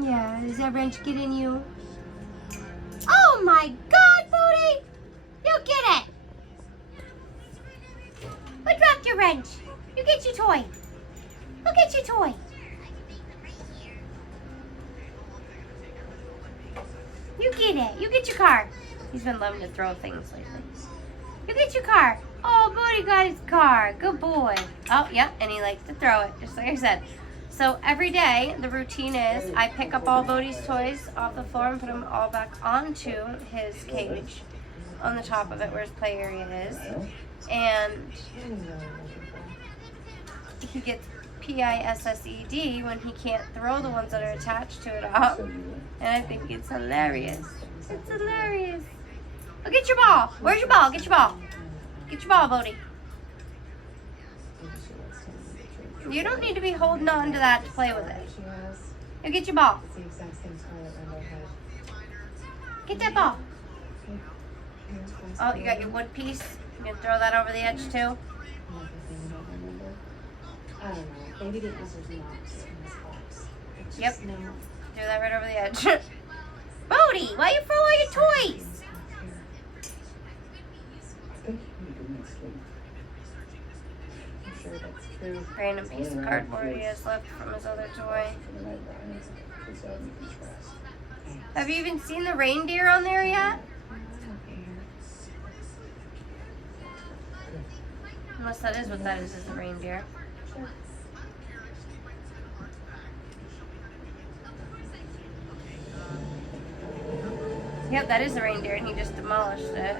Yeah, does that wrench get in you? Oh my God, Bodie! You get it! Who dropped your wrench? You get your toy. Go get your toy. You get it. You get your car. He's been loving to throw things lately. You get your car. Oh, Bodie got his car. Good boy. Oh, yeah, and he likes to throw it, just like I said. So every day, the routine is I pick up all Bodie's toys off the floor and put them all back onto his cage on the top of it where his play area is. And he gets PISSED when he can't throw the ones that are attached to it off. And I think it's hilarious. It's hilarious. Oh, get your ball. Where's your ball? Get your ball. Get your ball, Bodie. You don't need to be holding on to that to play with it. Now get your ball. Get that ball. Oh, you got your wood piece? You can throw that over the edge too? I don't know. Maybe the answer's not in this box. Yep. Throw that right over the edge. Bodie, why you throw all your toys? I'm sure that's true. Random piece of cardboard he has left from his other toy. Have you even seen the reindeer on there yet? Unless that is what that is a reindeer. Yep, that is a reindeer, and he just demolished it.